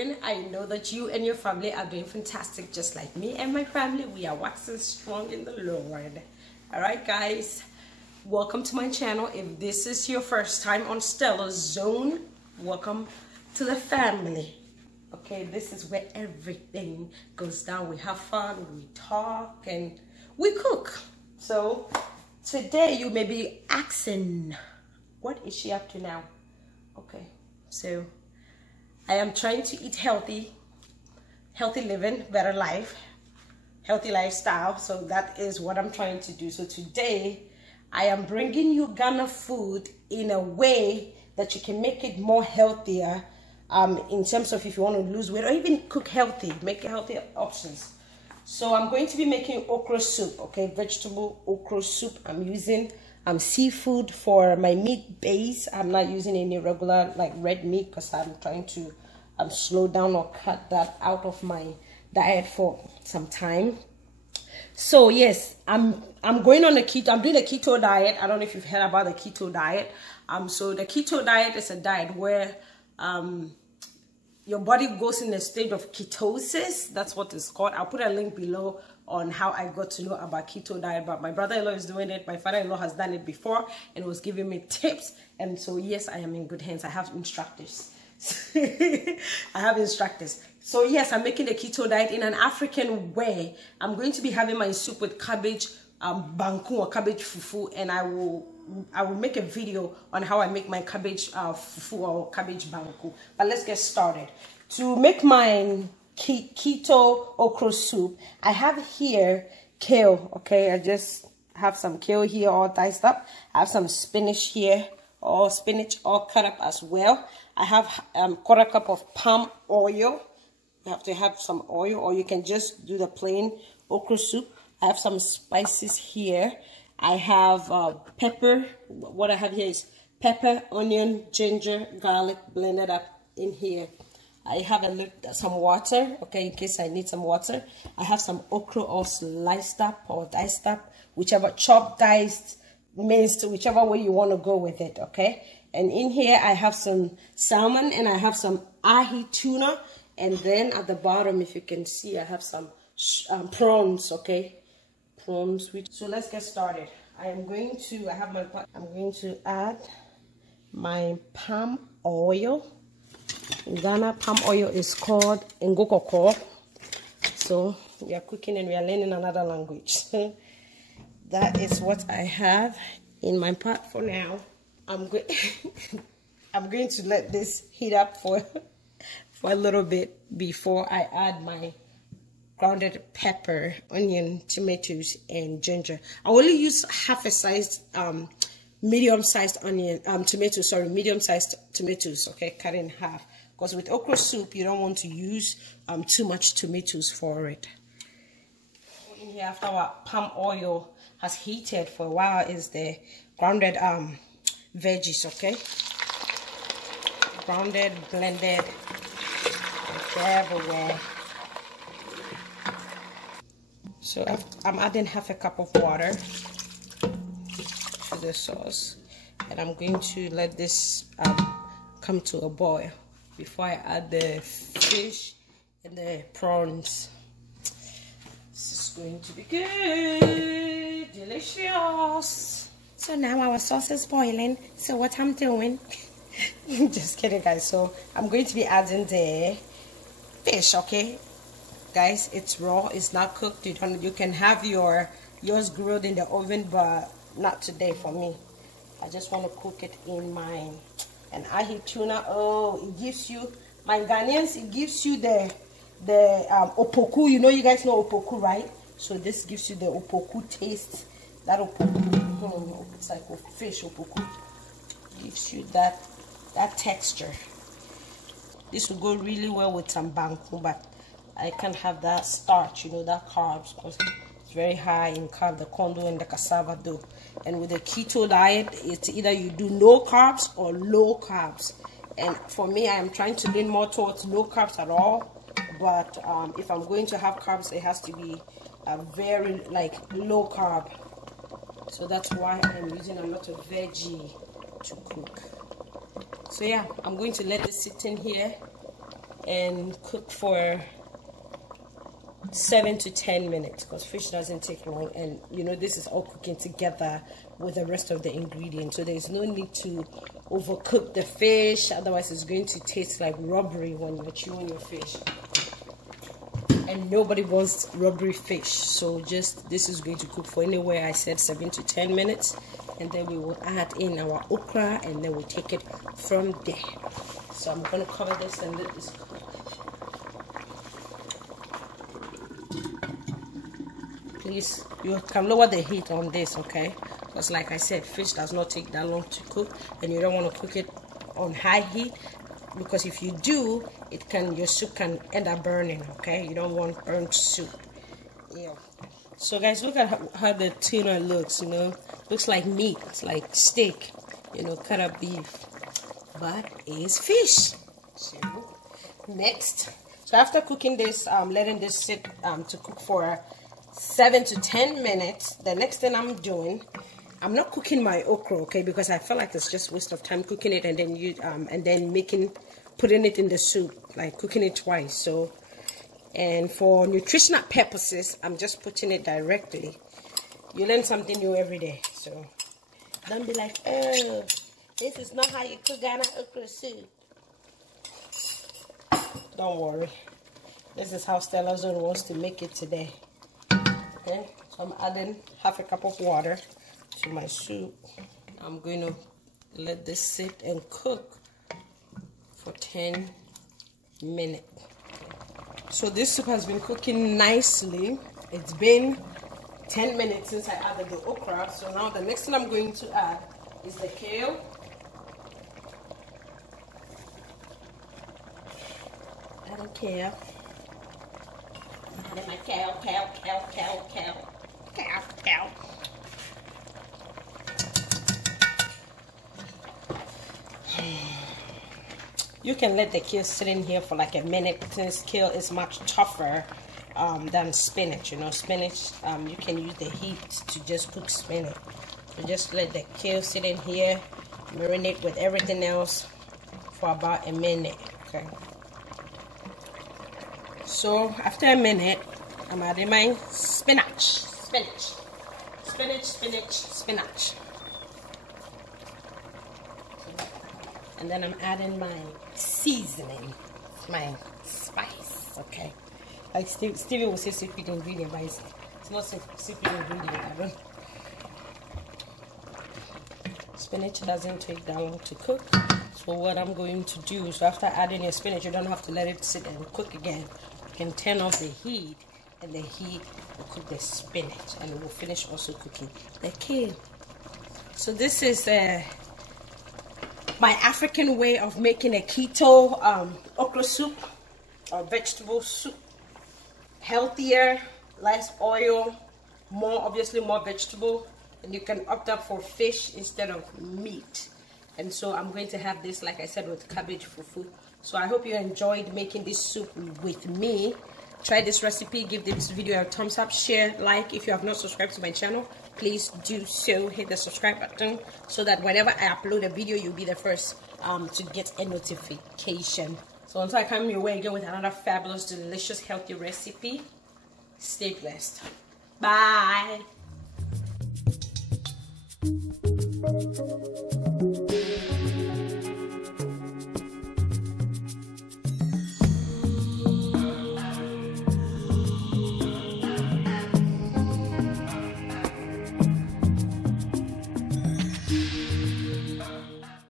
doing. I know that you and your family are doing fantastic, just like me and my family. We are waxing strong in the Lord. All right, guys, welcome to my channel. If this is your first time on StellaZone, welcome to the family. Okay, this is where everything goes down. We have fun, we talk, and we cook. So today you may be asking, what is she up to now? Okay, so I am trying to eat healthy living, better life, healthy lifestyle. So that is what I'm trying to do. So today I am bringing you Ghana food in a way that you can make it more healthier, in terms of if you want to lose weight or even cook healthy, make healthy options. So I'm going to be making okra soup, okay, vegetable okra soup. I'm using seafood for my meat base. I'm not using any regular like red meat because I'm trying to slow down or cut that out of my diet for some time. So yes, I'm going on a keto. I'm doing a keto diet. I don't know if you've heard about the keto diet. So the keto diet is a diet where your body goes in a state of ketosis. That's what it's called. I'll put a link below on how I got to know about keto diet. But my brother-in-law is doing it. My father-in-law has done it before and was giving me tips. And so yes, I am in good hands. I have instructors. I have instructors. So yes, I'm making the keto diet in an African way. I'm going to be having my soup with cabbage banku or cabbage fufu, and I will make a video on how I make my cabbage fufu or cabbage banku. But let's get started. To make my keto okra soup, I have here kale. Okay, I just have some kale here all diced up. I have some spinach here, or spinach all cut up as well. I have quarter cup of palm oil. You have to have some oil, or you can just do the plain okra soup. I have some spices here. I have pepper. What I have here is pepper, onion, ginger, garlic blended up in here. I have some water, okay, in case I need some water. I have some okra all sliced up or diced up, whichever, chopped, diced, minced, whichever way you want to go with it, okay? And in here I have some salmon and I have some Ahi Tuna. And then at the bottom, if you can see, I have some prawns, okay? Prawns. So let's get started. I'm going to add my palm oil. In Ghana, palm oil is called ngokoko. So we are cooking and we are learning another language. That is what I have in my pot for now. I'm going to let this heat up for a little bit before I add my grounded pepper, onion, tomatoes, and ginger. I only use half a sized, medium-sized medium-sized tomatoes, okay, cut in half. Because with okra soup, you don't want to use too much tomatoes for it. In here, after our palm oil has heated for a while, is the grounded veggies, okay? Grounded, blended, everywhere. So I'm adding half a cup of water to the sauce, and I'm going to let this come to a boil before I add the fish and the prawns. This is going to be good, delicious. So now our sauce is boiling. So what I'm doing, just kidding, guys. So I'm going to be adding the fish, okay? Guys, it's raw, it's not cooked. You can have yours grilled in the oven, but not today for me. I just want to cook it in my Ahi Tuna. Oh, it gives you, my Ghanaians, it gives you the opoku. You know, you guys know opoku, right? So this gives you the opoku taste. That opoku, it's like a fish opoku. Gives you that texture. This will go really well with some banku, but I can't have that starch, you know, that carbs, because it's very high in carb, the kondo and the cassava dough. And with the keto diet, it's either you do no carbs or low carbs. And for me, I am trying to lean more towards no carbs at all. But if I'm going to have carbs, it has to be very like low carb. So that's why I'm using a lot of veggie to cook. So yeah, I'm going to let this sit in here and cook for 7 to 10 minutes, because fish doesn't take long, and you know this is all cooking together with the rest of the ingredients, so there's no need to overcook the fish, otherwise it's going to taste like robbery when you're chewing your fish, and nobody wants rubbery fish. So just this is going to cook for anywhere, I said 7 to 10 minutes, and then we will add in our okra and then we'll take it from there. So I'm going to cover this and let this cook. Please, you can lower the heat on this, okay? Because like I said, fish does not take that long to cook, and you don't want to cook it on high heat, because if you do, your soup can end up burning, okay? You don't want burnt soup. Yeah. So guys, look at how the tuna looks, you know. Looks like meat, it's like steak, you know, cut up beef, but it's fish. So next, so after cooking this, letting this sit to cook for 7 to 10 minutes, the next thing I'm doing, I'm not cooking my okra, okay, because I feel like it's just waste of time cooking it and then putting it in the soup, like cooking it twice. So, and for nutritional purposes, I'm just putting it directly. You learn something new every day, so don't be like, oh, this is not how you cook Ghana okra soup. Don't worry, this is how StellaZone wants to make it today. Okay, so I'm adding half a cup of water to my soup. I'm going to let this sit and cook for 10 minutes. So this soup has been cooking nicely. It's been 10 minutes since I added the okra. So now the next thing I'm going to add is the kale. Add a kale. And my kale. You can let the kale sit in here for like a minute, since kale is much tougher than spinach. You know, spinach, you can use the heat to just cook spinach. So just let the kale sit in here, marinate with everything else for about a minute. Okay. So after a minute, I'm adding my spinach. And then I'm adding my seasoning, my spice, okay? Like Stevie will say secret ingredient, but it's not secret ingredient. I don't. Spinach doesn't take that long to cook. So what I'm going to do, so after adding your spinach, you don't have to let it sit and cook again. You can turn off the heat, and the heat will cook the spinach, and it will finish also cooking the kale. So this is my African way of making a keto okra soup or vegetable soup. Healthier, less oil, obviously more vegetable, and you can opt up for fish instead of meat. And so I'm going to have this, like I said, with cabbage fufu. So I hope you enjoyed making this soup with me. Try this recipe, give this video a thumbs up, share, like. If you have not subscribed to my channel, please do so. Hit the subscribe button so that whenever I upload a video, you'll be the first to get a notification. So until I come your way again with another fabulous, delicious, healthy recipe, stay blessed. Bye.